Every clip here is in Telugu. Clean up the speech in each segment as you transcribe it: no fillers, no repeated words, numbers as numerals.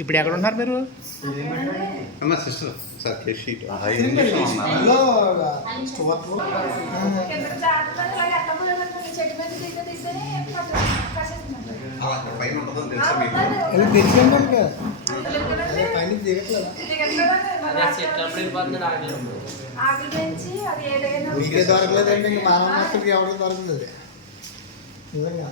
ఇప్పుడు ఎక్కడ ఉన్నారు మీరు? సిస్టర్ సార్ షీట్ పైన ఉంటుందని తెలుసా మీకు? మీకే దొరకలేదండి, ఇంక మానవ మాస్టర్కి ఎవరికి దొరకలేదు నిజంగా.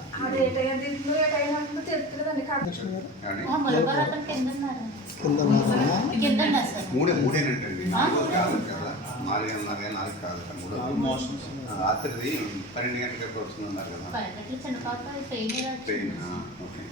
మూడేనంటండి, 4 కాదు కదా, 4 కాదు మూడు రాత్రి 12 గంటలకు వస్తుందన్నారు కదా. ఓకే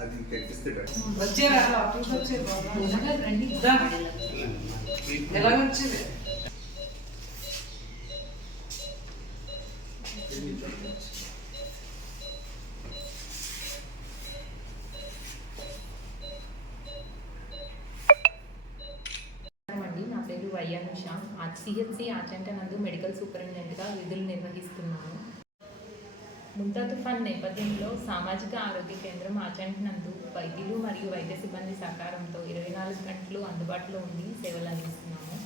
అది తెప్పిస్తే ఎలా వచ్చింది నా పేరు వైయానుష. సిహెచ్సి ఆచంట నందు మెడికల్ సూపరింటెండెంట్గా విధులు నిర్వహిస్తున్నాను. ముంతా తుఫాన్ నేపథ్యంలో సామాజిక ఆరోగ్య కేంద్రం ఆచంట నందు వైద్యులు మరియు వైద్య సిబ్బంది సహకారంతో 24 గంటలు అందుబాటులో ఉండి సేవలు అందిస్తున్నాము.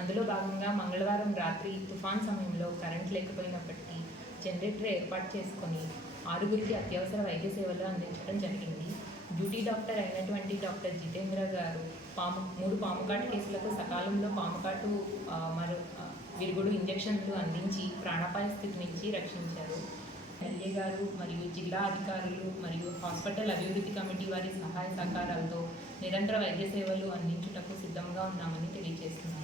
అందులో భాగంగా మంగళవారం రాత్రి తుఫాన్ సమయంలో కరెంట్ లేకపోయినప్పటికీ జనరేటర్ ఏర్పాటు చేసుకొని 6గురికి అత్యవసర వైద్య సేవలు అందించడం జరిగింది. డ్యూటీ డాక్టర్ అయినటువంటి డాక్టర్ జితేంద్ర గారు 3 పాముకాటు కేసులకు సకాలంలో పాముకాటు విరుగుడు ఇంజెక్షన్లు అందించి ప్రాణాపాయ స్థితి నుంచి రక్షించారు. ఎల్ఏ గారు మరియు జిల్లా అధికారులు మరియు హాస్పిటల్ అభివృద్ధి కమిటీ వారి సహాయ సహకారాలతో నిరంతర వైద్య సేవలు అందించుటకు సిద్ధంగా ఉన్నామని తెలియజేస్తున్నారు.